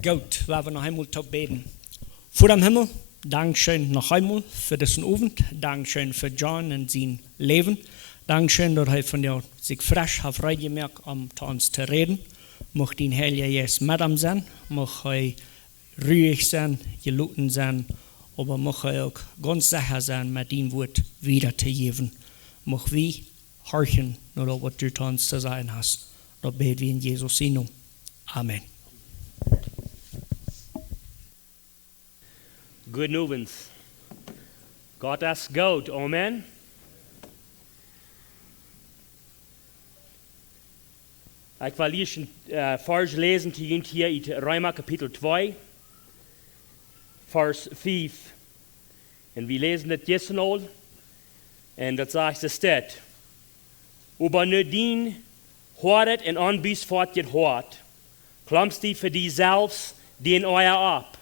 Gut, wir werden noch einmal beten. Vor dem Himmel, Dankeschön noch einmal für diesen Abend. Dankeschön für John und sein Leben. Dankeschön, dass er von dir sich frisch hat freigemerkt, um zu uns zu reden. Mocht ihn Heilige Jesus mit ihm sein, mocht er ruhig sein, gelitten sein, aber mocht er auch ganz sicher sein, mit ihm Wort wiederzugeben. Mocht wir horchen, nur was du zu uns zu sagen hast. Da beten wir in Jesus' Namen. Amen. Good Abend. Gott ist gut. Amen. Ich will hier vorlesen, hier in Römer Kapitel 2, Vers 5. Und wir lesen das jetzt noch. Und das sagt es steht. Aber nur dien hoort en onbies fort je hoort. Klammst die für die selbst den euer ab.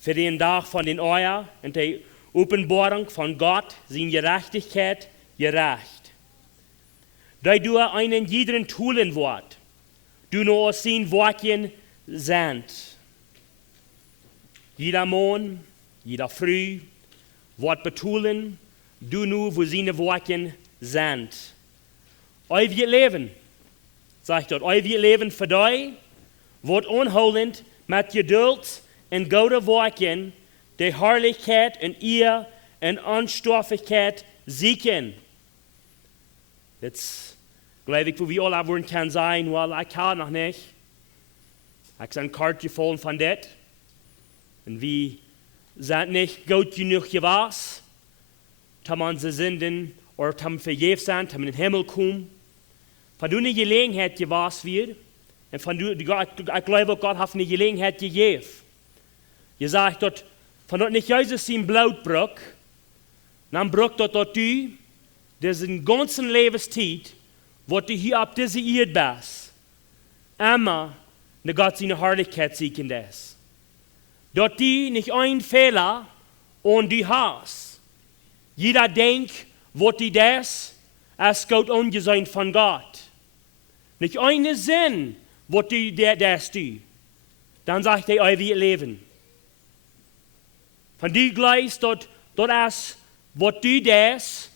Für den Tag von den euer und die Openbarung von Gott, seine Gerechtigkeit, gerecht. Da du einen jeden tun wort, du nur sein Wortchen sind. Jeder Morgen, jeder Früh, Wort betulen, du nur, wo seine Wortchen sind. Euer Leben, sagt dort, euer Leben für dich, wird unholend mit Geduld und gute Worten die Herrlichkeit und ihr und Unstoffigkeit siegen. Jetzt glaube ich, wo wir alle wollen kann sein, weil ich kann noch nicht. Ich bin Karte voll von das. Und wir sind nicht gut genug gewesen, dass man sie sünden oder dass man vergeben sind, dass man in den Himmel kommen. Wenn du eine Gelegenheit gewesen wird, und ich glaube, Gott hat eine Gelegenheit gegeben. Je sagt dort, von dort nicht Jesus sein Blut brach, dann brach dort du, diesen ganzen Lebenszeit, wo du hier auf diese Erde bist, immer eine Gott seine Herrlichkeit siegen das. Dort du nicht ein Fehler und du hast. Jeder denkt, wo du das, als Gott ungesehen von Gott. Nicht einen Sinn, wo du das du. Dann sagt er, euer Leben. Von dir gleich dort ist, wo du das,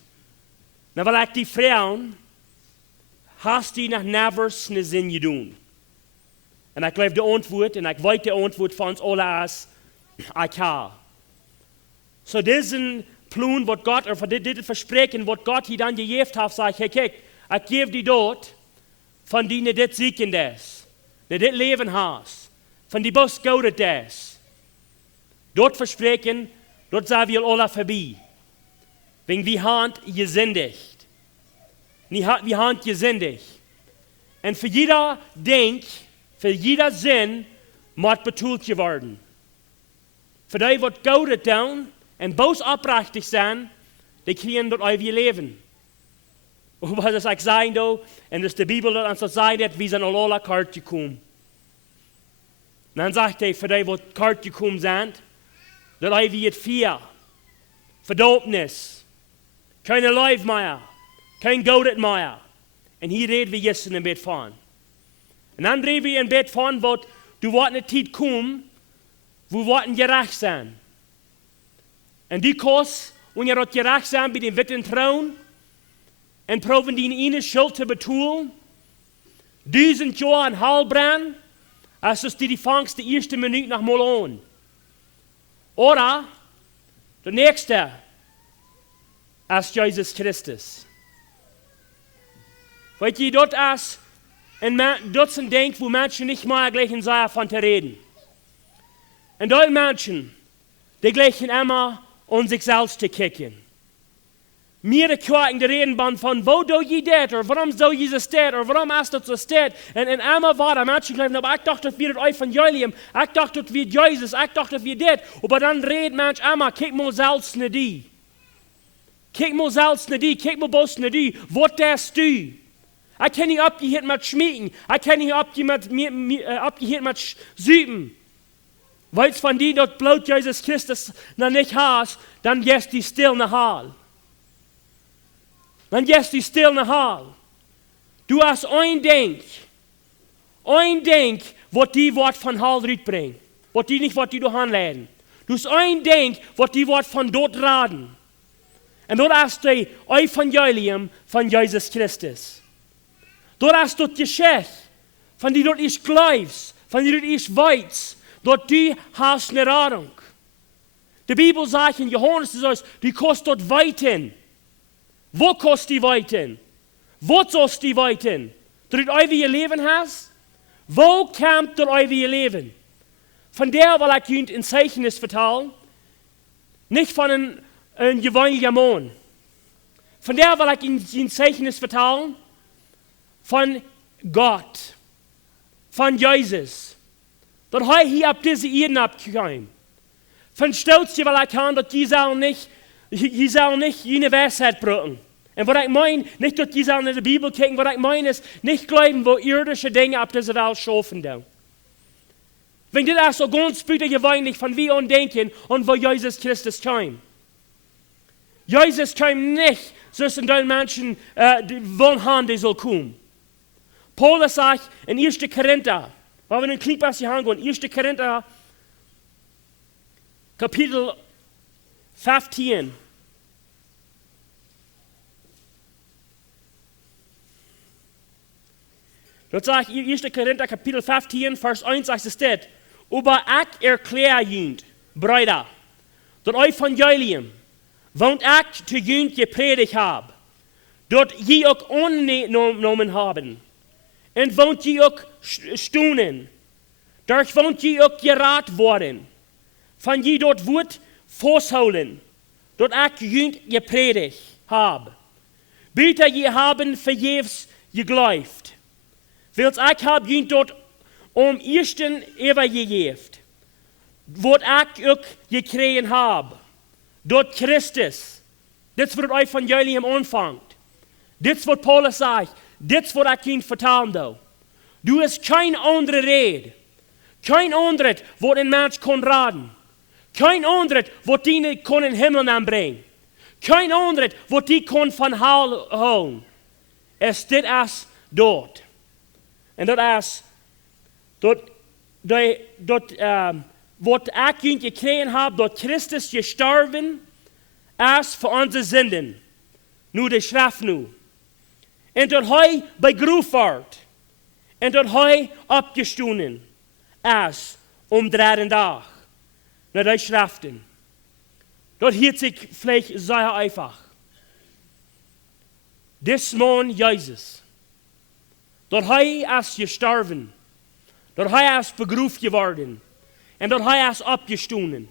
na weil ich die Frauen, hast du nach Nevers einen Sinn getan. Und ich glaube, die Antwort, und ich weiß die Antwort von uns alle ist, ich habe. So diesen Plan, was Gott, oder dieses Versprechen, was Gott hier dann gegeben hat, sage ich, hey, kijk, ich gebe dir dort, von denen das siegen das, die das Leben hast, von die Bus geht das. Dort versprechen, dort sind wir alle vorbei. Wenn wir haben gesündigt. Wir haben gesündigt. Und für jeder Denk, für jeder Sinn, muss betult geworden. Für die, die Gott tun und bloß aufrichtig sind, die kriegen dort euer Leben. Und was ich sagen do, und das die Bibel dort uns sagt, wir sind alle Karte gekommen. Und dann sagt er, für die, die Karte gekommen sind, dat hij wie het vier. Verdoopnis. Keine Leib mehr. Kein Geld mehr. Und hier reden wir jetzt in dem Bett von. Und dann reden wir in dem Bett von, wo du warten eine Zeit kommen, wo warten gerecht sein. Und die Kurs, wenn ihr dort gerecht sein bei dem Witten Thron, und proben die eine Schuld zu betulen, 1000 Jahre an Halbrand, als es die fangst die erste Minute nach Molon. Oder der nächste ist Jesus Christus. Weil ihr dort ist, dort sind Denk, wo Menschen nicht mal gleich in von zu reden. Und dort Menschen, die gleichen immer um sich selbst zu kicken. Mir die Kjoakj, die reden von, wo do je das, oder warum so Jesus das, oder warum ist das so das. Und einmal war da, Menschen glauben, aber ich dachte, das wird das Evangelium, ich dachte, das wird Jesus, ich dachte, das wird das. Aber dann redet Mensch einmal, kick mal selbst nicht die. Kick mal selbst nicht die, kick mal bloß nicht die, was das du? Ich kann nicht abgehört mit Schmieden, ich kann nicht abgehört mit Süben. Weil es von dir dort Blut Jesus Christus noch nicht hast, dann gehst du still nach Hause. Dann gehst du still nach Hause. Du hast ein Denk, wat die Wort von Hall uitbrengt. Wat die nicht, wat die du handleiden. Du hast ein Ding, wat die Wort von dort raden. En dat is het evangelium van Jezus Christus. Dat is dat geschicht van die dat is geloofs, van die dat is weet, dat die hast een radung. De Bibel zegt in Johannes, die kost dat weten. Wo kost die weten? Wat zoals die weten? Dat het eeuwige leven hast? Wo komt dat eeuwige leven? Van der wil ik jullie een Zeichnis vertellen. Niet van een gewone man. Van der wil ik een Zeichnis vertellen. Van God. Van Jezus. Dat hij hier op deze Erde abgekomen. Van steltje wil ik aan dat je zal niet je Weisheit brücken. En wat ik meen, niet dat je zal naar de Bibel kijken, wat ik meen is, niet geloven, wo irdische dingen op deze Welt schaffen doen. Wenn dit is zo ganz bitter gewöhnlich von wie und denken und wo Jesus Christus kam. Jesus kam nicht, zwischen den Menschen, die wollen, die soll kommen. Paulus sagt in 1. Korinther, weil wir in den Klippers hier hingehen, 1. Korinther, Kapitel 15. Dort sagt 1. Korinther, Kapitel 15, Vers 1, sagt es dort, aber ich erkläre Ihnen, Brüder, das Evangelium, wann ich zu Ihnen gepredigt habe, dort je auch angenommen haben, und wann je auch stunden, durch wann je auch gerat worden, von je dort Wort festholen, dort ich Ihnen gepredigt habe. Bitte je haben vergebens geglaubt. Wils ich habe Ihnen dort ersten gegeben, wat ich auch gekriegt habe. Dort Christus. Das wird das Evangelium anfängt. Das wird Paulus sagt. Das wird ich Ihnen vertellen. Du hast kein andere Rede. Kein anderes, was ein Mensch kann raten. Kein anderes, was die in den Himmel anbringen. Kein anderes, was die von Hall holen. Es ist dort. Und das ist wat ich Ihnen gekriegt habe, dort Christus gestorben ist für unsere Sünden. Nur die Schrift nu. Und dort er begrüßt wird. Und dort er abgestunden ist 3 Tage. Nach die Schriften. Dort hielt sich vielleicht sehr einfach. Das Mann Jesus. Dort ist gestorben. Dort ist begrüßt geworden. Und dort ist abgestunden.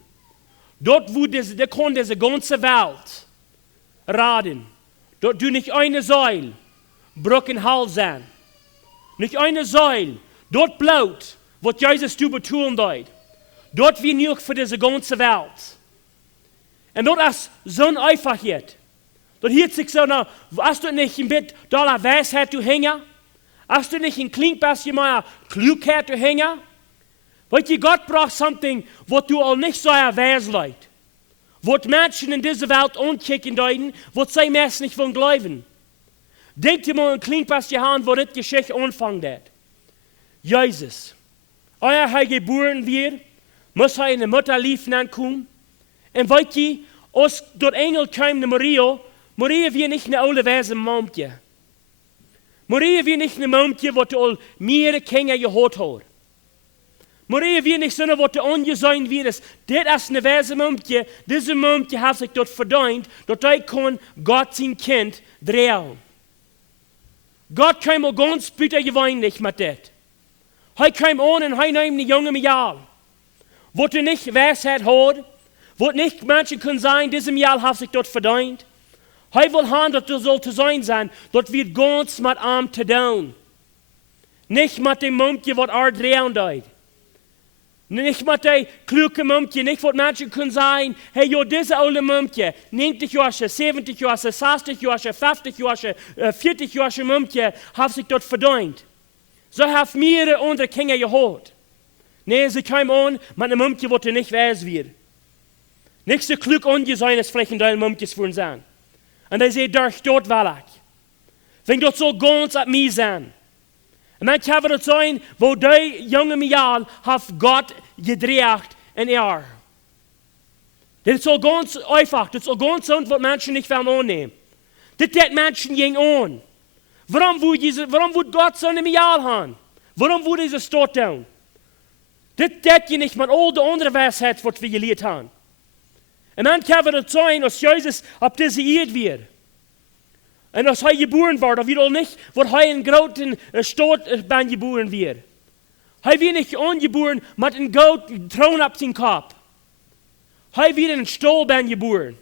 Dort kann diese ganze Welt raten. Dort du nicht eine Säule brücken Hals sein. Nicht eine Säule. Dort bleibt, was Jesus du betun dort. Dort wie nicht für diese ganze Welt. Und dort ist so einfach jetzt. Dort hielt sich so, hast du nicht mit Dollar Weisheit zu hängen? Hast du nicht ein Klinkbässchen mal Klugheit zu hängen? Weil Gott braucht something, was du auch nicht so erweisst. Was Menschen in dieser Welt ankicken deuten, was sie meist nicht von glauben. Denkt ihr mal ein Klinkbässchen an, wo das Geschichte anfangen wird. Jesus. Euer Herr geboren wird, muss er in der Mutterlief kommen. Und wollt ihr, als dort Engel kam, Maria wird nicht eine alte Wesen Momtje. Maria wird nicht eine Momtje, die all mehrere Kinder gehabt hat. Maria wird nicht so eine, die angesehen wird. Das ist eine Wesen Momtje. Diese Momtje hat sich dort verdient, dort kann Gott sein Kind drehen. Gott kam auch ganz bitter gewöhnlich mit das. Er kam an und er nahm eine junge Mädel, wo er nicht Weisheit hat, wo nicht Menschen können sein, diesem Jahr hat sich dort verdient. Er will haben, dass das soll zu sein, dort wird ganz mit ihm zu tun. Nicht mit dem Mumpje, was drehen dort. Nicht mit dem klugen Mumpje, nicht was Menschen können sein, hey, jo, diese alte Mumpje, 90 Jahre, 70 Jahre, 60 Jahre, 50 Jahre, 40 Jahre Mumpje, hat sich dort verdient. So haben mehrere andere Kinder gehabt. Nee, sie kamen an mit einem Mumpje, was nicht weiß wird. Nicht so klug angesehen, als vielleicht in deinem Mumpjes für uns sein. Und er sagt, durch dort will ich. Wenn dort so ganz ab mir sein. Und dann kann es sein, wo die junge Mial hat Gott gedreht in er. Das ist so ganz einfach. Das ist so ganz so, was Menschen nicht annehmen. Das hat Menschen gegen an. Warum wird Gott so eine Mial haben? Warum wird dieses dort tun? Das hat je nicht mit all der anderen Weisheit, was wir gelehrt haben. Und dann kann es sein, dass Jesus auf diese Erde wird. Und als er geboren wird, oder wieder nicht, wird er in großen Stadt geboren wird. Er wird nicht angeboren mit einem goldenen Thron auf dem Kopf. Er wird in einem Stall geboren.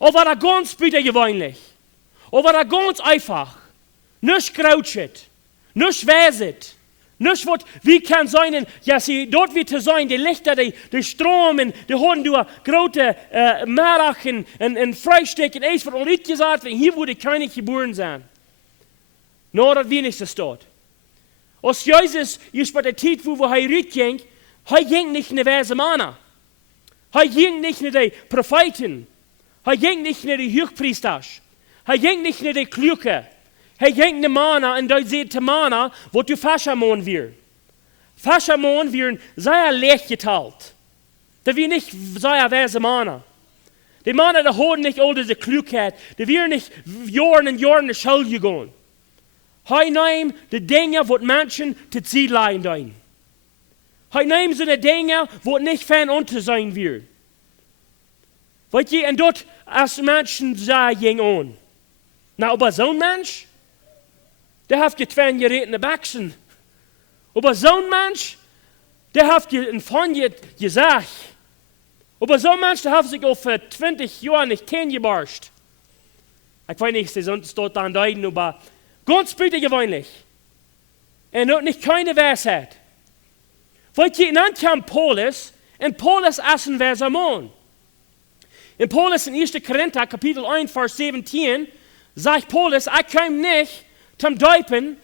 Und war ganz bitter gewöhnlich. Und war ganz einfach. Nicht krautschet. Nicht wäset. Nicht was, wie kann sein, ja, sie dort wird zu sein, die Lichter, die Strom, die haben durch große Marach und Freisteck und alles, was auch nicht gesagt wird, hier wurde keiner geboren sein. Nur das wenigste dort. Als Jesus, ist bei der Zeit, wo er ging, er ging nicht in die weise Männer. Er ging nicht in die Propheten. Er ging nicht in die Hochpriester. Er ging nicht in die Klüge. Er ging de Mana en dat zei te Mana, wat du Faschermon wir. Faschermon wir sehr leicht geteilt. Da wir nicht sehr weise Mana. Die Mana, die holen nicht all diese Klugheit. Die wir nicht Jahren und Jahren in die Schule gegangen. Hij neemt de dingen wat Menschen te zien leiden. Hij neemt so de dingen wat nicht fan unter sein wird. Weet je, en dat als Menschen sagen an. Nou, aber so ein Mensch, der hat getwein geredene Baxen. Aber so ein Mensch, der hat ein Fond gesagt. Aber so ein Mensch, der hat sich auf 20 Jahre nicht kennengebarscht. Ich weiß nicht, sie dort an deuten, aber ganz bitter gewöhnlich. Und hat nicht keine Weisheit. Weil dann kam Paulus, und Paulus essen wir so Mann. In Paulus in 1. Korinther, Kapitel 1, Vers 17, sagt Paulus, ich kam nicht zum Deupen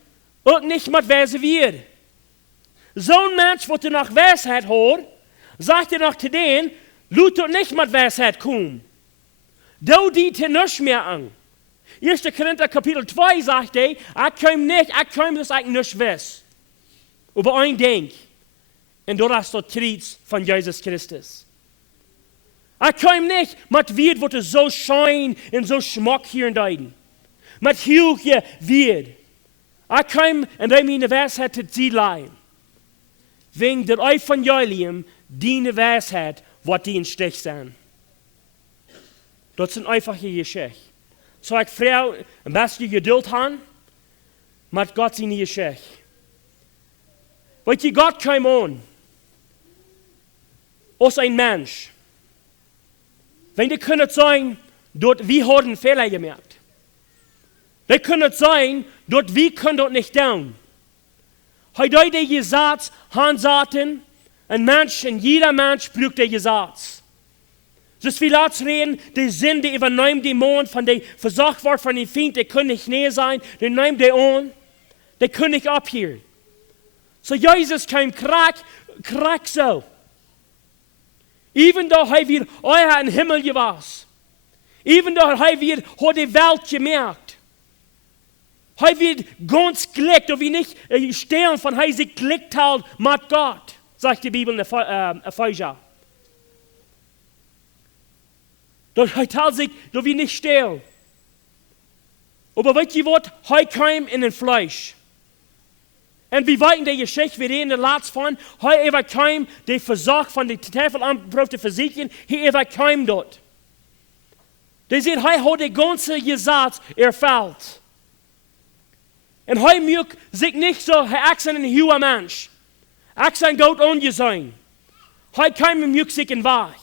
und nicht mit Weise wir. So ein Mensch, der nach Weisheit hört, sagt noch zu denen, Luther nicht mit Weisheit kommen. Du diente nicht mehr an. 1. Korinther Kapitel 2 sagt er, ich komme, dass ich nicht weiß. Über ein Ding. Und du hast dort Kreuz von Jesus Christus. Ich komme nicht mit Wied, wo es so schein und so schmuck hier in Deiden. Mit Hilfe wird. Ich komme, und ich meine Weisheit zu sie leihen. Wegen der Evangelium, die Weisheit, was die in Stich sind. Das ist eine einfache Geschichte. So ich Frau am besten Geduld haben, mit Gott seine Geschichte. Weil die Gott kam an, als ein Mensch. Wenn die können sein, dort wir haben Fehler gemacht. Die können sein, dort wir können dort nicht tun. Heute die gesagt, han sagten, ein Mensch, und jeder Mensch braucht den Gesetz. So ist wie Leute reden, die Sünde übernehmen die Mond von der versagt wird von den Feind, die können nicht näher sein, die nehmen die an, die können nicht abhören. So Jesus kam krack so. Even though er wieder euer in den Himmel gewas. Even though er wieder hat die Welt gemerkt. Er wird ganz glücklich, ob wir nicht stehen von er sich glücklich hat mit Gott, sagt die Bibel in Epheser. Doch er teilt sich, dass wir nicht stehen. Aber weißt du was? Er kam in den Fleisch. Und wir weiten die Geschichte, wir reden laatst von, er kam, der versagt von der Tafel an, brauchte versichern, er kam dort. Der sieht, er hat die ganze Gesetz erfüllt. Und er mögt sich nicht so, er ist ein hoher Mensch. Er ist ein Gott ungesehen. Er kam und mögt sich in Wahrheit.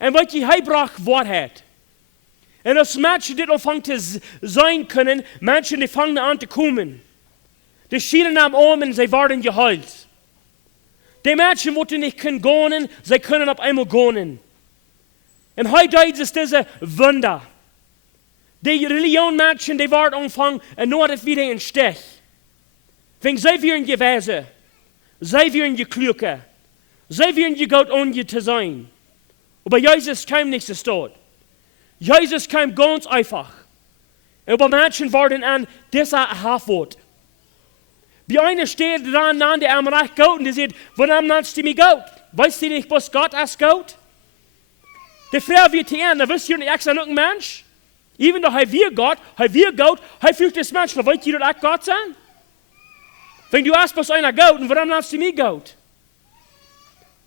Und weil die er braucht Wahrheit. Und als Menschen, die anfangen zu sein können, Menschen, die fangen an zu kommen. Die schielen am Armen, sie werden geheilt. Die Menschen, die nicht gehen können, sie können auf einmal gehen. Und heute ist diese Wunder. Die Religion-Menschen, die werden anfangen, und nur das wieder in Stich. Wenn sie werden gewesen, sie werden geklüger, sie werden Gott ohne zu sein. Aber Jesus kam nicht so dort. Jesus kam ganz einfach. Aber Menschen werden an dieser Hafwort. Bei einer steht dran, an der am Reich Gott und die sagt, warum nennst du mich Gott? Weißt du nicht, was Gott als Gott? Die Frau wird hier, da wisst ihr nicht, ich sage, ein Mensch. Even though wir Gott, fühlt das Mensch, da wollt ihr das auch Gott sein? Wenn du hast, was einer Gott, und warum nennst du mich Gott?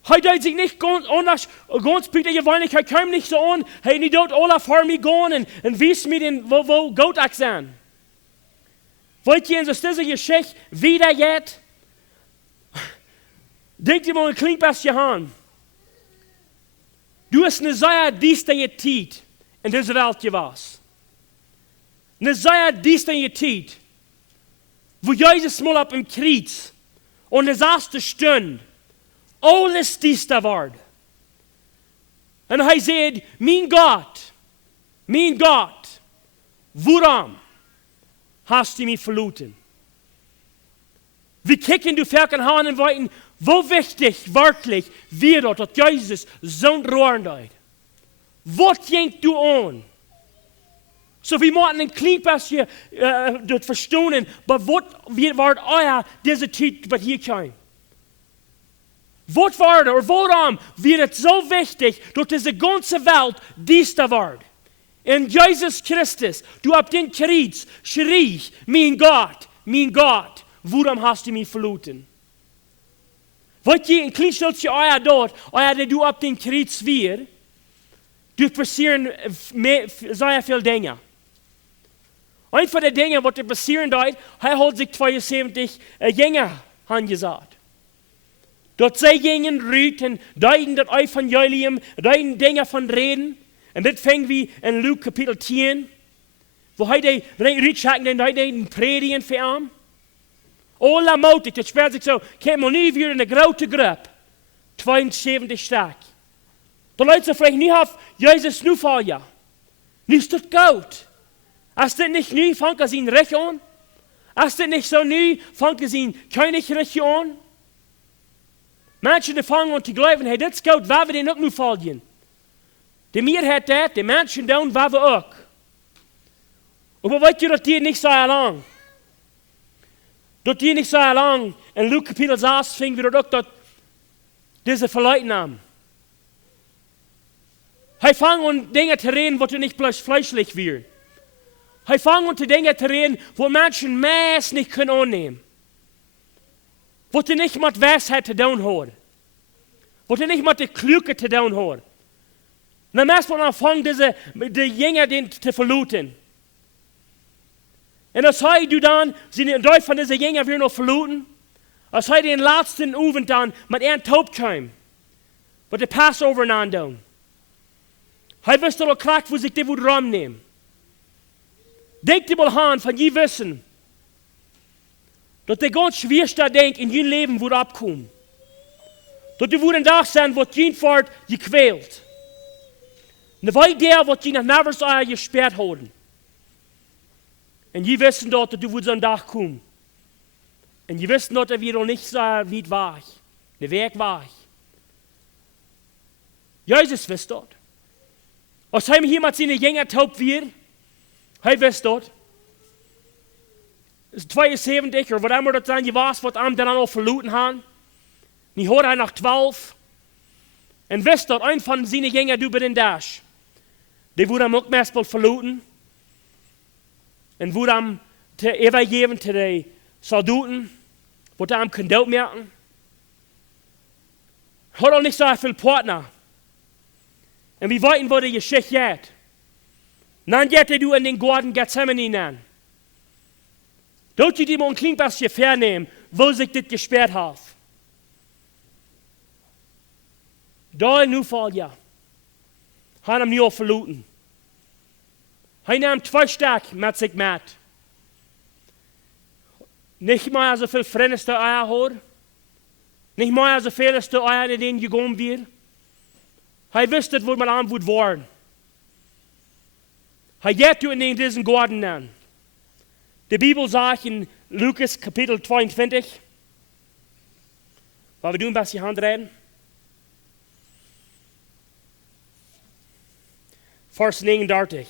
Hij deed zich niet anders, ganz bitte, je weinig, hij kwam niet zo aan. Hij niet dood alle voor mij gaan en wies me den, wo Gott ook zijn. Weet je, in zo'n deze geschichte, wie dat gaat? Denk je maar een klein beetje aan. Du hast eine sehr dieste Zeit in dieser Welt gewesen. Eine sehr dieste Zeit, wo Jesus mal auf dem Kreuz und es erste Stunde alles dieste war. Und er sagt, mein Gott, warum hast du mich verloren? Wir kicken du Ferken an und weiten, wo wichtig, wirklich, wird dort, dass Jesus so rohren hat. Was denkt du an? So wir müssen ein klein bisschen dort verstehen, aber was wird euer diese Zeit bei hier kommen? Was war oder warum wird es so wichtig, dass diese ganze Welt dies da wird? In Jesus Christus, du ab den Kreuz schrie, mein Gott, warum hast du mich verloren? Wat je een klein stukje euer dort, euer du ab den Kreuz wir, du passieren sehr viele Dinge. Ein von den Dingen, was passieren dort, hat sich 72 Jünger angesagt. Dort sei Jünger rüten, deuten das Evangelium, deuten Dinge von reden. Und das fängt wie in Luke Kapitel 10, wo die rütschacken, den predigen für ihn. Alle mutig, das sperrt sich so, kann man nie wieder in eine große Gruppe, 72 stark. Die Leute sagen vielleicht, nie hat Jesus nur vor ja. Nicht das gut. Ist das nicht nie, fangen sie ihn recht an? Ist das nicht so nie, fangen sie ihn Königreich an? Menschen, die fangen an zu glauben, hey, das ist gut, weil wir den auch nur folgen. Die Mehrheit das, die Menschen da, weil wir auch. Aber weißt du, dass die nicht so lang? Dass die nicht so lang in Luke Kapitel 6 fing wir auch dort diese Verleuten an. Hij fangt an Dinge zu reden, wo du nicht bloß fleischlich wird. Hij fangt an Dinge zu reden, wo Menschen Maß nicht können annehmen. Wo du nicht mit Weisheit zu tun hat. Wo du nicht mit der Klüge zu tun hat. Und dann muss man anfangen, die Jünger zu verluten. Und als du dann, sind in Deutschland von diesen Jüngern wieder noch verloren, als den letzten Abend dann mit einem Taub kam, mit der Passover andoen. Wusste doch klar, wo sich die Raum nehmen. Denkt ihr mal an, von je wissen, dass der ganz schwierigste Denk in ihrem Leben wird abkommen. Dass die würden da sein, wo jeden Fahrt gequält. Und weil der, was die nach Naverseier gesperrt haben. Und die wissen dort, dass du so ein Tag kommen. Und die wissen dort, dass wir noch nicht so weit war. Der Weg war. Jesus wisst dort. Als hij hier met zijn Jünger taub wird, hij wist dort. Es ist 72, oder was immer das sein was am dann auch verloren haben. Und hat er nach 12. Und wisst dort, ein von seinen Jüngern über den Dash. Die wurde am auch meistens verloren. Und wurde am übergeben zu den Soldaten, wo er am Kondot merken. Hat auch nicht so viel Partner. Und wir wollten, wo die Geschichte geht. Dann geht du in den Garten Gethsemane an. Dort die mal ein klein bisschen vernehmen, wo sich das gesperrt hat. Da in Nufall, ja. Haben ihn nicht verloren. Er nahm 2 Stück mit sich mit. Nicht mal so viel Freunde, die er hat. Nicht mal so viel, dass er in den gegangen wird. Hij wist het wat man aan moet worden. Hij geht in diesen Garten an. Die Bibel sagt in Lukas Kapitel 22, weil wir tun, was die Hand reden. Vers 39.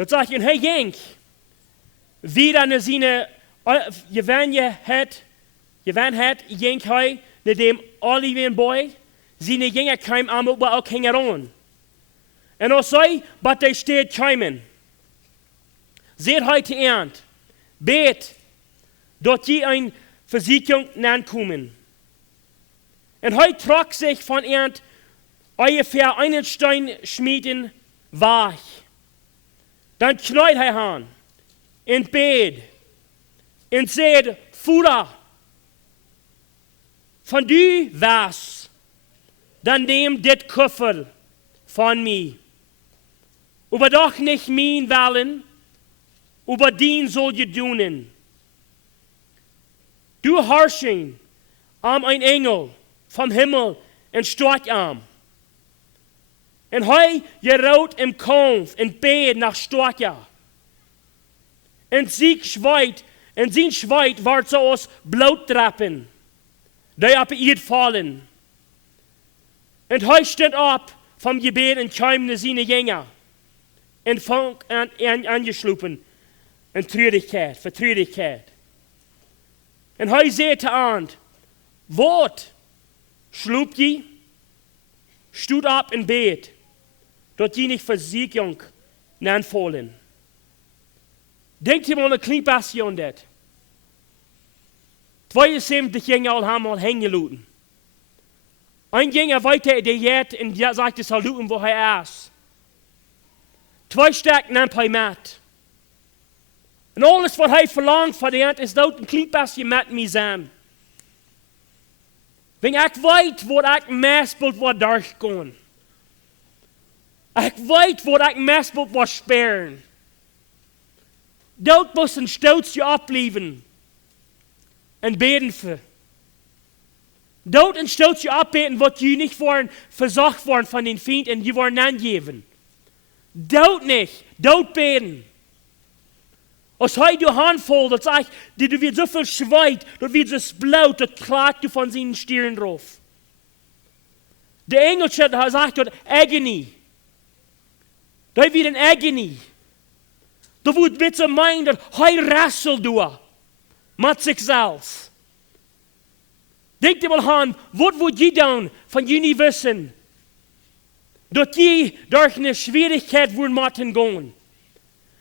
Dat zeg je, hey Jenk, wie dan zijn, je wen het, Jenk hij, naar dem Oliven boy, zijn Jenk kwam aan, maar ook hing aan. En als zij, wat hij steht kwamen, seht heute ernt, bet, dat je een Versicherung nankommen. En hij trok zich van ernt ungefähr einen Stein schmieden weg. Dan knallt hij aan, in bed, en zegt, Vater, van du was, dan neem dit Koffer von mir. Aber doch nicht mein Willen, aber dien soll je doen. Du herrschen ein Engel vom Himmel en stort aan. En hij gerout im Kampf en bed nach Stortja. En zijn schweit wordt zoals bloottrappen, die op het vallen. En hij stond op vom Gebet en kwam naar zijn Jünger. En vang angeslopen en vertrouwelijkheid. En hij zei te aan, wat sloep je? Stoot op in bed, dat je niet Versicherung nanvallen. Denkt je mal een klein beetje aan dat. 72 Jünger al haben al hängen. Ein Jünger weiter, der jet und sagte saluten, wo er ist. 2 Stück nimmt hij met. En alles wat hij verlangt van de is dat een klein beetje met mij zijn. Wenn ik weet wat ik meespelt wat doorgaan. Ik weet wat ik meespelt wat speren. Dat moet een stootje opleven. En beden voor. Dat een stootje opbeten wat je niet voor verzacht worden van den vriend en je worden aangeven. Dat niet. Dat beten. Als hij je hand voelt, dat zegt, du wird so viel Schweiß, dat wird so blauw, dat klaagt du von seinen Stirn drauf. Der Engel sagt dort Agony. Dat wird ein Agony. Da wird mit so meinen, dat hij wrestelt door. Met zichzelf. Denk je mal aan, wat wil je doen van jullie wissen? Dat je door een schwierigheid wordt moeten gaan.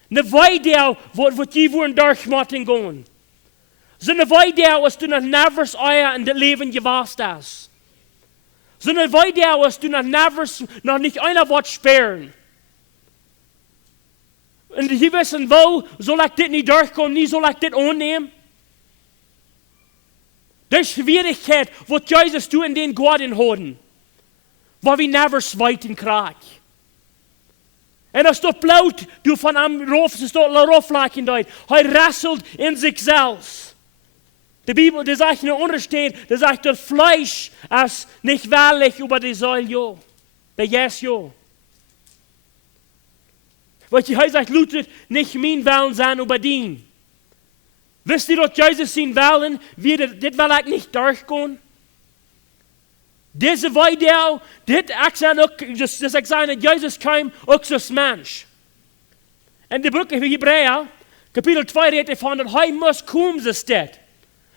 Ne weidel wat je wordt door moeten gaan. Zo'n weidel als du nog nervous eier in het leven gewaast is. Zo'n weidel als du nog nervous, nog niet einer wat speren. En je wissen, wo zal ik dit niet doorkomen, niet zal ik dit aannemen? De Schwierigkeit, wat Jezus du in den Gordon houden, waar we nervous weiten krijgen. En als dat bloot, du van hem rof, is dat roflaken doet. Hij wrestelt in zichzelf. De Bibel, die zegt in ondersteht, die zegt, dat Fleisch is niet waarlijk über die Säule, jo. De yes, jo. Wat hij zegt, Luther, niet mijn Willen zijn über dien. Wisst ihr, dat Jezus zijn Willen, dit wil ik niet doorgaan? Deze weidel, dit ik zei ook, dus ik zei dat Jezus kwam ook als mens. En de boek van Hebreeën, kapitel 2, redt van dat hij moest komen, zo staat.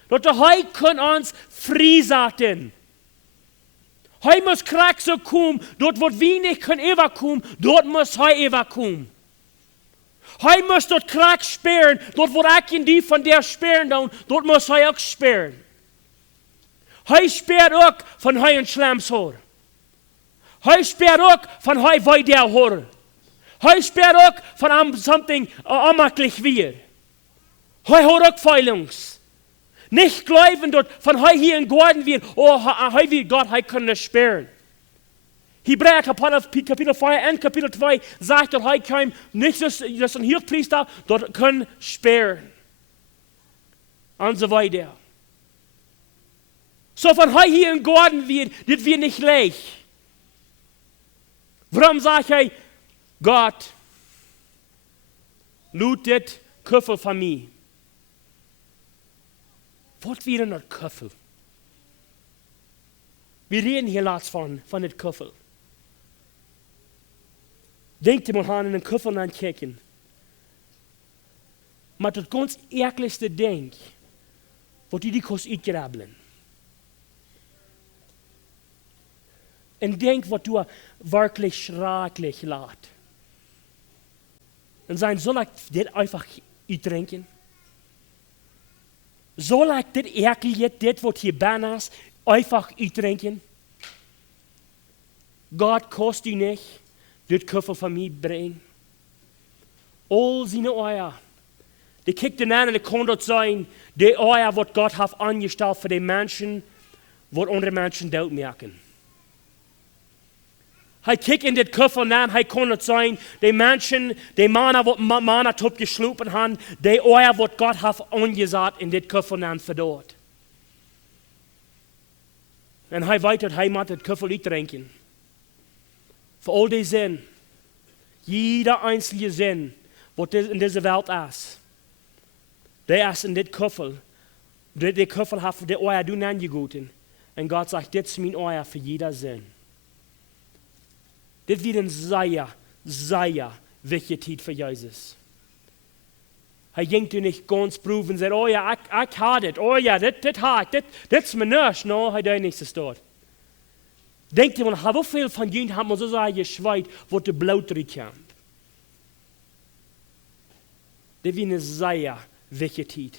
Dat hij kan ons vrijzetten. Hij moest krijg zo komen, dat wat we niet kunnen overkomen, dat moest hij overkomen. Hij moest dat krijg speren, dat wat ik in die van der speren doen, dat moest hij ook speren. Hij speert ook van hij een slamshoor. Hij speert ook van hij weidel hoor. Hij speert ook van hem something onmakkelijk weer. Hij hoort ook feilings. Niet geloven dat van hij hier in Gordon weer, hij wil God, hij kan niet speren. Hebreeën kapitel 4 en kapitel 2 zegt dat hij kwam niet als een Hilfspriester, dat kan speren. En zo weiter. So van hij hier in Gordon wird, dit wird nicht leicht. Waarom sagt hij, Gott, loot dit Kuffel van mij? Wat weer een Kuffel? We reden hier laatst van het Kuffel. Denk je maar aan een Kuffel aan kijken. maar het ganz ehrlichste Ding, wat die kost uitgrabbelen. En denk wat du wirklich schrecklich laat. En zijn, soll ich dit einfach uitdrinken? Soll ich dit ehrlich, dit wat hier ben ist, einfach uitdrinken? Gott kost u nicht, dit Köffel von mir bringen. All seine Eier. Die kijkt den an und die kann dort sein, die Eier, wat Gott hat angestellt für die Menschen, wat andere Menschen dort merken. Hij kijkt in dit Köffel an, hij kann dort sein, die Menschen, die Männer, wat Männer top geschlupen haben, die Eier, wat Gott hat angesagt in dit Köffel an für dort. Und hij weet dat hij moet het Köffel uitdrinken. Für all die Sinn, jeder einzelne Sinn, was in dieser Welt ist, der ist in dit Köffel. Der Köffel hat für die Eier du angeguten. Und Gott sagt, das ist mein Eier für jeder Sinn. Das wird ein sehr wichtige Zeit für Jesus. Er ging nicht ganz prüfen und sagt, oh ja, ich habe das, oh ja, das ist mir nicht. No, er hat nichts dort. Denkt ihr, wie viel von ihnen haben wir so sehr geschweit, wo der Blut reinkommt? Das wird eine sehr wichtige Zeit.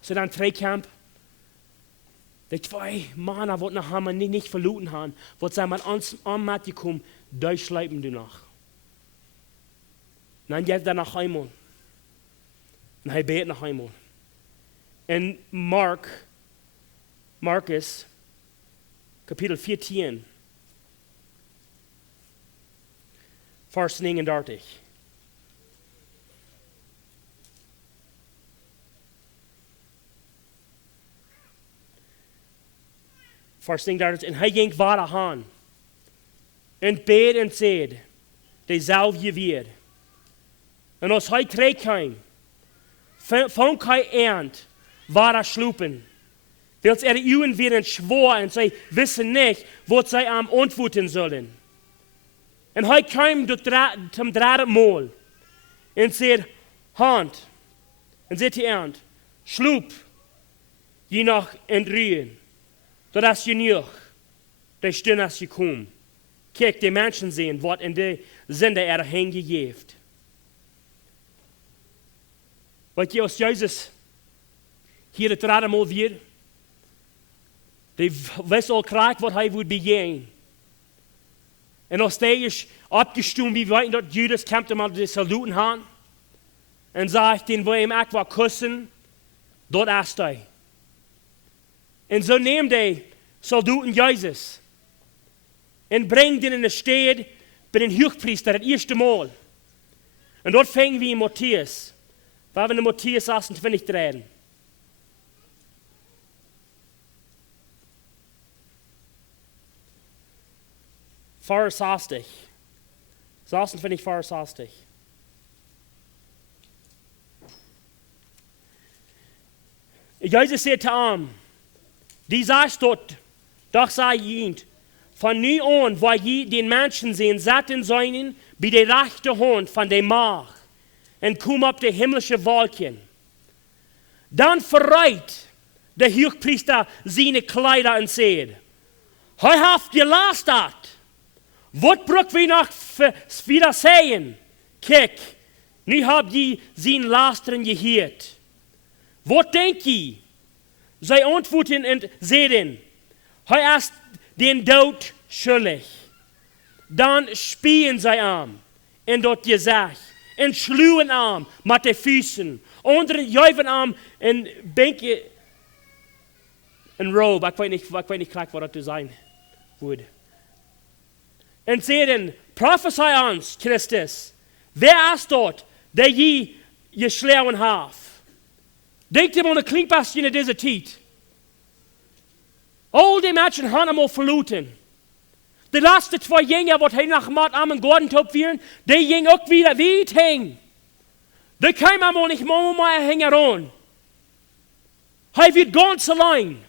So dann Dreikampf. Die zwei Männer, die nach Hammer nicht verloren haben, die sagen, an Mathe kommen, durchschleifen du noch. Und dann geht er nach einmal. Und er betet nach einmal. In Markus, Kapitel 14, Vers 39. Vers 39. En hij ging weiter aan. En bad en zei, die zal je weer. En als hij terugkwam, vond hij eind weiter schlupen. Weil uwen weer schwor en zij wissen niet wat zij am antworten zullen. En hij kwam zum dritten Mal en zei, hand, en zei hij eind, schlup je nog in drieën. Dat als je niet, de stund als je komt. Kijk, die mensen zien wat in de zinde heengegeven. Weet je, als Jezus hier het derde Mal weer, die wist al graag wat hij wil beginnen. En als hij is opgestoomd, wie weten dat Judas komt om de saluten aan. En zegt, den wil je hem echt wel kussen, dat is hij. En zo neemt hij saluten Jezus. En brengt ihn in de stad bij de hoogpriester het eerste Mal. En dort fangen wir in Matthäus. Waar we in Matthäus 28 reden. Vers 60. 26, Vers 60. Jezus zei te hem, die sagst dort, doch sei jemand, von nu an, wo je den Menschen sehen, satten seinen, bei der rechten Hand von der Macht, und komm auf die himmlische Wolken. Dann verreit der Hochpriester seine Kleider und sagt, hij haft gelastet. Wat braucht wir noch wieder sehen? Kijk, nu habt ihr sein Lastern gehört. Wat denkt ihr? Zij antworten und sagen, hij ist den Tod schuldig. Dann spielen sie am in dort Gesicht und schlugen am mit den Füßen. Andere juichen am in Bänke in Robe. Ich weiß nicht klar, was das sein würde. Und sagen, prophesei uns, Christus, wer ist dort, der je geschlagen hat? Denkt ihr mal, eine Klinkbastien in dieser Zeit. All die Menschen haben einmal verloren. Die letzten zwei Jünger, die nach Mord am Garten top waren, die gingen auch wieder weit hin. Die kamen einmal nicht mehr hängen ran. Er wird ganz allein.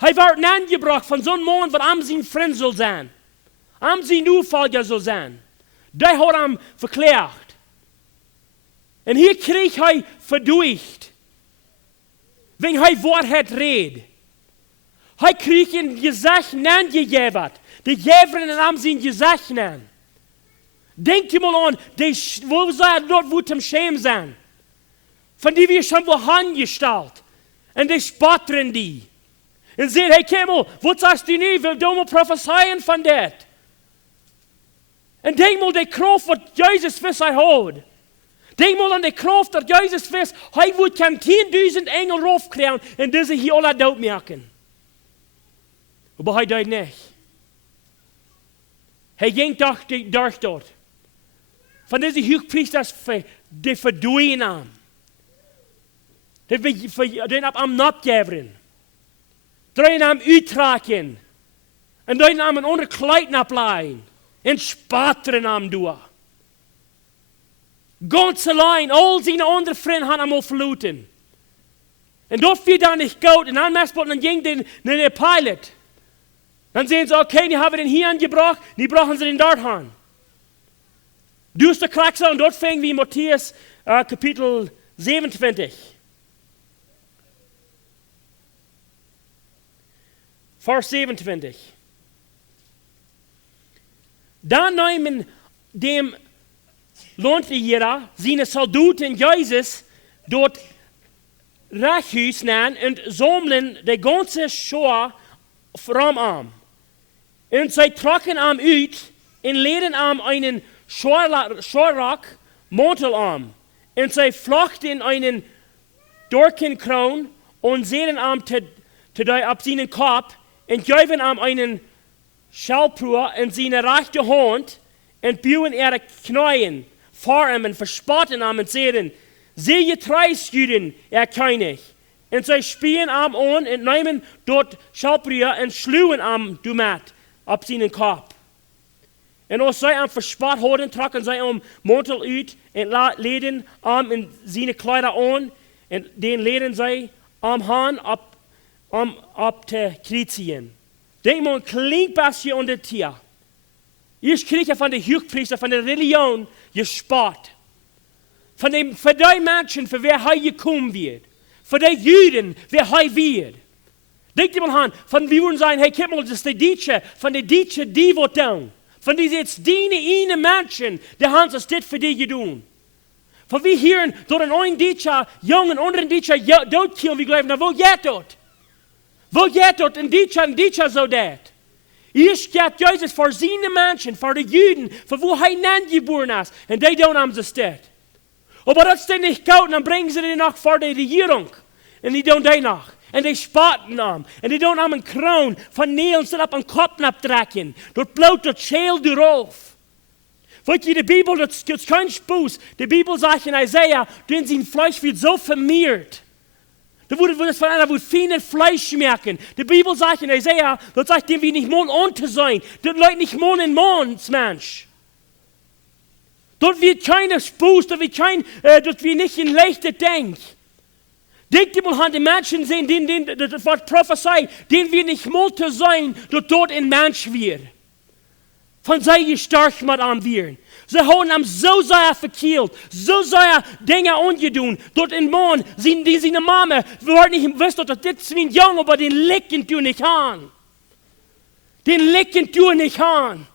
Er wird angebracht von so einem Mann, der am sein Freund soll sein. Am sein Nachfolger soll sein. Der hat ihm verklärt. En hier kreeg hij verdooid. Wenn hij Wahrheit redt. Hij kreeg een gezag gegeven. De geveren en hem zijn gezag nan. Denk je mal aan, wo zij dort wo hem schäm zijn. Van die wir schon wo angestalt. En die spotteren die. En zeggen, hey Kimmel, wat sagst du nu? Wil du mal prophezeien van dat? En denk mal de kracht wat Jezus voor zich houdt. Denk mal an de kracht dat Jezus wist, hij wordt kan 10.000 engel raufkrijgen en deze hier alle dood maken. Maar hij deed niet. Hij ging durch dort. Van deze hoogpriesters, die verdooien hem. Die op hem opgeven. Draaien hem uittrekken. En draaien hem een onder kleid opleggen. En spatteren hem door. Ganz allein, al zijn andere vrienden hadden hem al verloren. En dat viel dan niet goed. En dan ging de Pilot. Dan zeggen ze, okay, die hebben den hier angebracht, die brauchen sie den dort an. Dus de Kraxel, und dort fängt wie Matthäus Kapitel 27. Vers 27. Dan nemen dem Landlehrer seine Soldaten Jesus dort Rachhuis nan und sammeln die ganze Schar vom Arm. Und sie trocken am uit und leden am einen Scharrock Mantelarm. Und sie flochten einen Dorkenkron und sehen am ab seinen Kopf und geben am einen Schallpruhe in seine rechte Hand und bauen ihre Knien vor ihm und verspotten ihm und sagen, sehe drei Juden, König. Und sie spielen am an und nehmen dort Schallpruhe und schlugen am damit ab seinen Kopf. Und als sie am verspott hatten, trocken sie am Mantel uit und leden am in seine Kleider an und den leden sie am Hahn ab der Krizien. Denk mal, ein klein bisschen unter Tier. Ich kriege von den Hochpriester, von der Religion, gespart. Von die Menschen, für wer er gekommen wird. Für die Juden, wer er wird. Denkt ihr mal an, von wie würden sagen, hey, guck mal, das ist die Deutsche, von der Deutsche, die wird tun. Von die jetzt Diene, Menschen, die haben das für die getan. Von wir hören, dort ein Deutscher, Jungen, anderen Deutscher, dort killen, wir glauben, na, wo geht dort? Wo geht dort ein Deutscher so dat? Ich geht Jesus für seine Menschen, für die Juden, für wo er geboren ist. Und die don't haben das das. Aber das ist nicht gut, und dann bringen sie den noch vor die Regierung. Und die tun die noch. Und die spotten am. Und die tun am einen Kron von Nägeln sind ab den Kopf abdrecken. Dort blaut das Schäl drauf. Weißt du, die Bibel, das ist kein Spuß. Die Bibel sagt in Isaiah, denn sein Fleisch wird so vermehrt. Da wurde das von einer, wo feine Fleisch merken. Die Bibel sagt in Isaiah, das sagt dem, wie nicht Mond unter sein. Das Leute nicht Mond in Mond, Mensch. Dort wird keine Spuß, dort wird nicht in leichter Denk. Denkt ihr mal an die Menschen sehen, das Wort Prophezei, den wir nicht Mutter sein, dort in Mensch wird. Von sei gestarkt mit am Viren. Sie haben am so sehr verkehlt, so sehr Dinge angedun. Dort in Mann sind die seine Mama, wir wollten nicht wissen, dass das ist ein Junge, aber den lecken du nicht an. Den lecken du nicht an.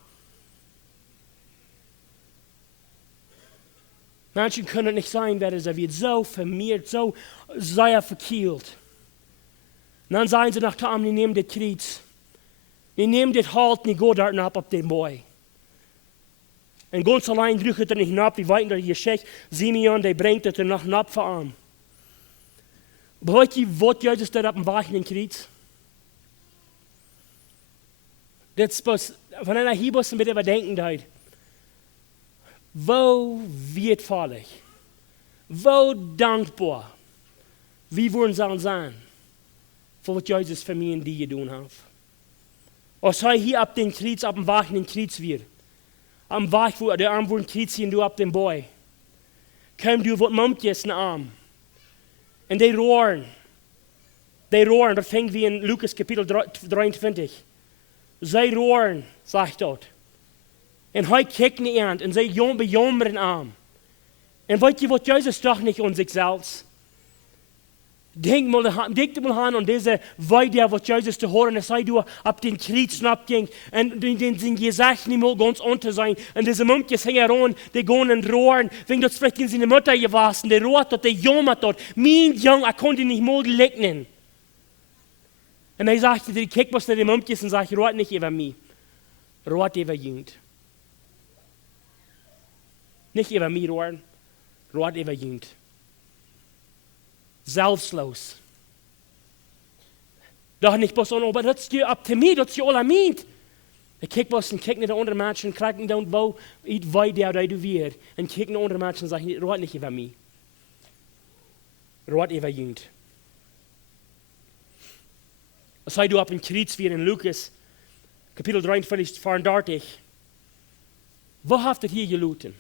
Menschen können nicht sein, wer er wird so vermehrt, so sehr verkehlt. Und dann sagen sie nach Tom, die nehmen das Kreuz. Die nehmen das Halt, die gehen dort ab auf den Boy. Und ganz allein drückt er nicht ab, wie weit er hier schickt. Simeon, der bringt es noch ab für ihn. Aber heute wird Jesus da auf dem Weg in den Kreuz. Das ist, von einer Hibus mit überdenken heute. Wo wird fallig? Wo dankbar? Wie wollen sie sein? Für was Jesus für mich und die getan hat. Als er hier ab den Kreuz, ab dem Weg in den Kreuz wird. Am Weg, wo der Arm wurde kriezen, du ab dem Boy. Komm du, was Mumpjes in den Arm. Und die rohren, das fängt wie in Lukas Kapitel 23. Sie rohren, sagt dort. Und heute kicken die an, und sie bejammern am. Und weißt du, was Jesus doch nicht an sich selbst? Denk mal an diese Weide, was Jesus zu hören, es sei du ab den Kreuz abging, und den sind gesagt, nicht mal ganz unter sein, und diese Munkjes hängen ran, die gehen und rohren, wenn das vielleicht in seine Mutter gewaschen, der rohrt dort, der jammert dort, mein Junge, er konnte nicht mal lecken. Und er sagte, die kick was die Munkjes und sagt, rohrt nicht über mich, rohrt über Jüngd. Nicht über mich rohren, rohrt über Jüngd. Selbstlos. Doch nicht bloß an, aber das ist dir ab zu mir, das ist dir alle meint. Ich kick was und kick nicht der andere Menschen, kriegen dann wo, ich weiß der, du wirst. Und kick der andere Menschen und sagen, rot nicht über mich. Rot über Jüngd. Das sei du ab in Kreuz wie in Lukas, Kapitel 43, 34. Wo habt ihr hier geluten?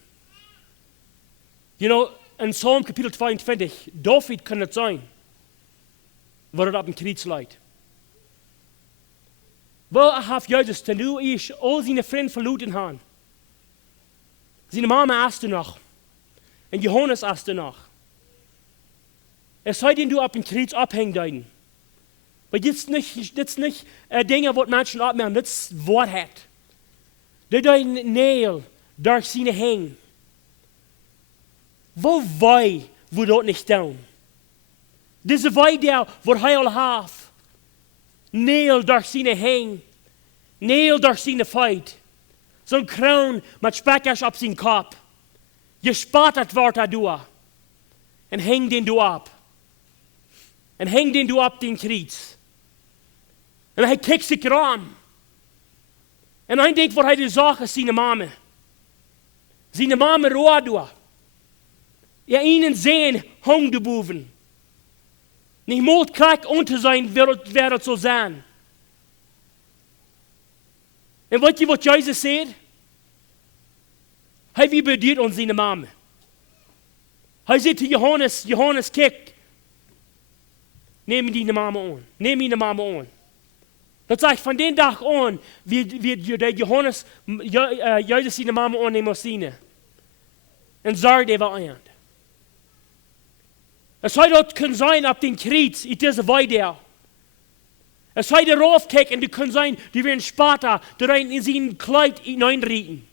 You know, in Psalm Kapitel 22, David kann es sein, wo er ab dem Kreuz leid. Wo hat Jesus denn du ich all seine Freunde verloren haben? Seine Mama hast du noch. Und Johannes hast du noch. Es sei denn, du ab dem Kreuz abhängen dein. Weil das ist nicht Dinge, die Menschen abmachen, das ist Wahrheit. Das ist ein Nägel durch seine Hänge. Wo wei, wo dort nicht down? Diese wei der, wo heil haf. Nägel durch seine Hänge. Nägel durch seine Feit. So ein Kron mit Speckers auf seinen Kopf. Gespattet wird er durch. Und häng den du ab. Und häng den du ab den Kreuz. Und er kickt sich ran. Und ein Ding, wo er die Sache ist, seine Mama. Seine Mama rohr durch. Ja, ihnen sehen, hang du Buben. Nicht mut krank unter sein, wird so sein. Und weißt ihr, was Jesus sagt? Hey, wie bedient uns seine Mama? Er sagt zu Johannes, kick. Nehmen die Mama an. Nehmen die Mama an. Das sagt, von dem Tag an, wird der Johannes, Jesus seine Mama annehmen aus ihnen. Und sagt, er war ein. Es soll dort können sein, ab den Kreuz, in dieser Weide. Es soll der raufkicken, und du können sein, die werden später, die rein in sein Kleid hineinrieten.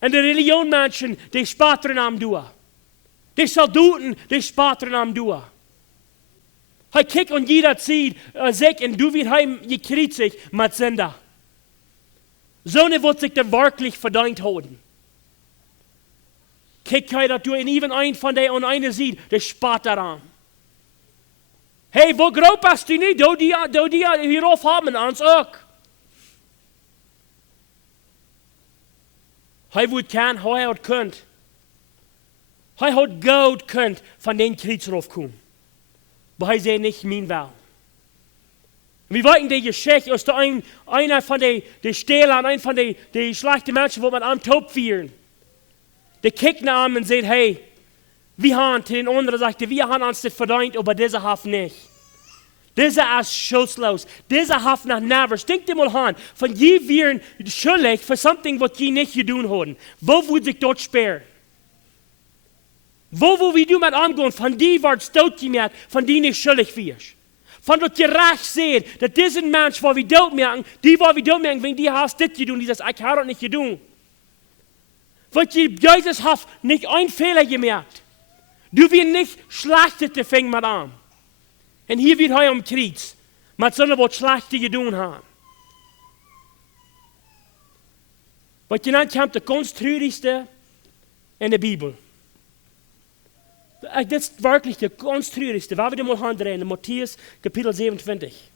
Und die Religionmenschen, die später am Dua. Die Saluten, die später am Dua. Hij kijkt und jeder zieht, sagt, und du wirst heim gekreuzigt mit Sünder. So ne wird sich der wirklich verdient haben. Kijk hij dat du, und even ein von der und einer sieht, der spart daran. Hey, wo grob hast du nicht? Du die hierauf haben, ans auch. Hij wird kann, hij hat könnt. Hij hat Geld könnt von den Kreuz raufkommen. Aber hij sagt nicht, mein Wahl. Wir wollten die Geschichte aus einer von den Stählern, einer von den schlechten Menschen, wo man am Top führen. Die kicken an und sagen, hey, wir haben zu den anderen gesagt, wir haben uns das verdient, aber dieser hat nicht. Dieser ist schuldlos. Dieser hat nach Nevers. Denk dir mal an, von je wären schuldig für something, was je nicht getan haben. Wo würde sich dort sperren? Wo wir du mit angehen, von die wird stout gemerkt, von die nicht schuldig wirst. Von dort gerecht sehen, dass diesen Mensch, wo wir dort merken, wenn die hast das getan, die das, ich habe das nicht getan. Weil Jesus hat nicht einen Fehler gemerkt. Du wirst nicht schlechtete fängt mit an. Und hier wird heute am Kreuz, mit so einer, was schlechte getan haben. Weil dann kommt der ganz traurigste in der Bibel. Das ist wirklich der ganz traurigste. Weil wir mal handrehen, in Matthäus Kapitel 27.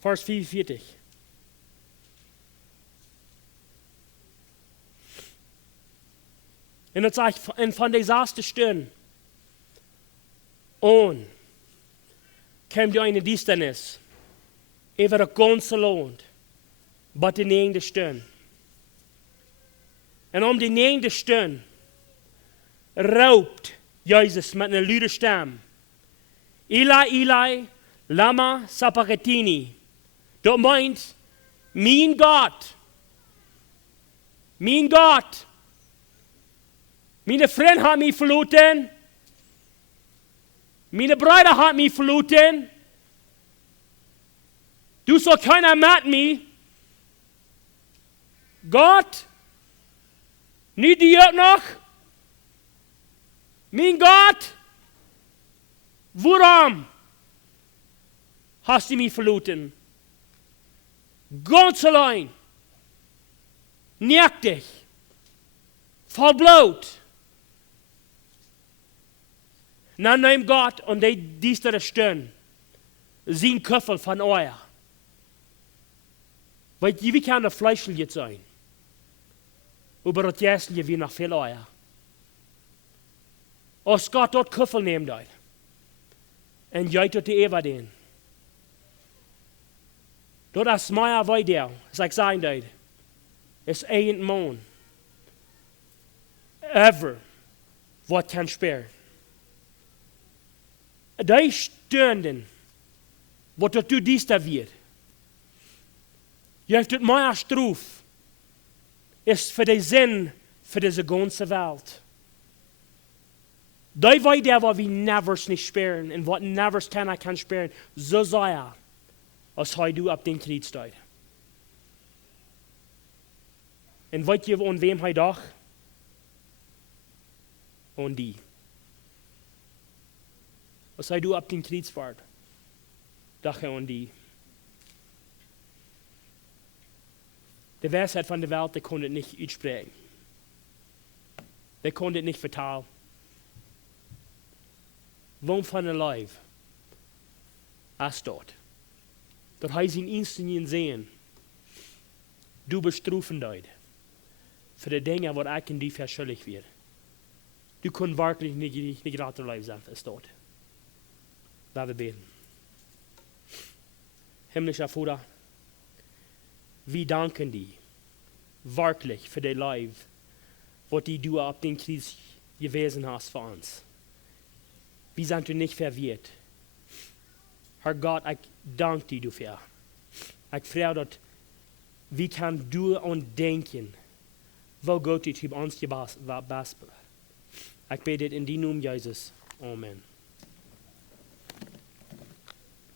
Vers 44. Und das sagt, von dieser ersten Stunde an kam die eine Distanz über das ganze Land, bis die 9. Stunde. Und die 9. Stunde raubt Jesus mit einer lauten Stimme. Eli, Eli, lama sabachthani. Das meint, Mein Gott. Mein Gott. Meine Freunde haben mich verloren. Meine Brüder haben mich verloren. Du soll keiner mit mir. Gott, nicht dir noch. Mein Gott, warum hast du mich verloren? Ganz allein. Nacktig. Voll Blut. Dann nimmt Gott und die da stehen. Sie Köffel von euch. Weil wie kann der Fleisch jetzt sein? Aber das Jäsliche wie noch viel euer. Als Gott dort Köffel nimmt euch. Und jij tot die Eva den. Dort als Meier weiter, sag sein dort. Es ein Mann. Ever. Was kann sperren? Die Stunden, was du dies da wird. Je hebt het Meier Struf. Ist für den Sinn, für diese ganze Welt. Die weiß der, was wir nevers nicht sperren und was nevers kann sperren, so sei als du ab den Krieg steht. Und weißt ihr, an wem doch? An die. Als du ab den Krieg fährt, doch an die. Die Weisheit von der Welt, die konnte nicht aussprechen. Die konnte nicht vertalen. Warum von der Leib? Als dort. Dort heißt ihn instant sehen. Du bestrufen dort. Für die Dinge, was ich in dir verschuldig wird. Du kannst wirklich nicht gerade Leib sein, als dort. Laten wir beten. Himmlischer Vater, wir danken dir wirklich für den Leib, was du ab den Krieg gewesen hast für uns. Wir sind nicht verwirrt. Herr Gott, ich danke dir dafür. Ich freue mich, wie kann du an denken, wo Gott dich über uns gebastelt. Ich bete in die Namen Jesus. Amen.